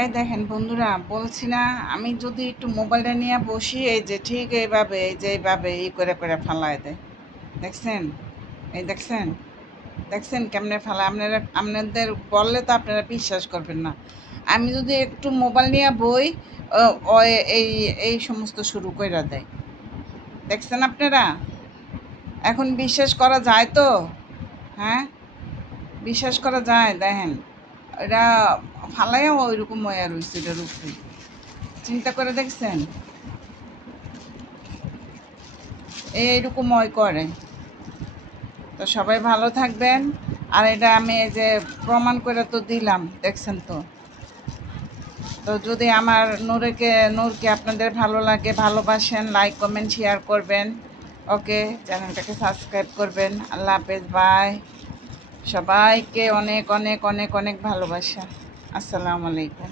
এই দেখেন বন্ধুরা, বলছি না আমি যদি একটু মোবাইলটা নিয়ে বসি, এই যে ঠিক এইভাবে এইভাবে করে করে ফালায় দেয়। দেখছেন? এই দেখছেন? দেখছেন কেমনে ফালায়? আপনাদের বললে তো আপনারা বিশ্বাস করবেন না। আমি যদি একটু মোবাইল নিয়ে বই, ও ও এই এই সমস্ত শুরু কইরা দেয়। দেখছেন আপনারা? এখন বিশ্বাস করা যায় তো? হ্যাঁ, বিশ্বাস করা যায়? দেখেন, এটা ফালাইয়া ওইরকম হয়ে রয়েছে, এটার উপরে চিন্তা করে দেখছেন? এইরকম করে। তো সবাই ভালো থাকবেন। আর এটা আমি এই যে প্রমাণ করে তো দিলাম, দেখছেন তো? তো যদি আমার নূরকে আপনাদের ভালো লাগে, ভালোবাসেন, লাইক কমেন্ট শেয়ার করবেন। ওকে, চ্যানেলটাকে সাবস্ক্রাইব করবেন। আল্লাহ হাফেজ, বাই। সবাইকে অনেক অনেক অনেক অনেক ভালোবাসা। আসসালামু আলাইকুম।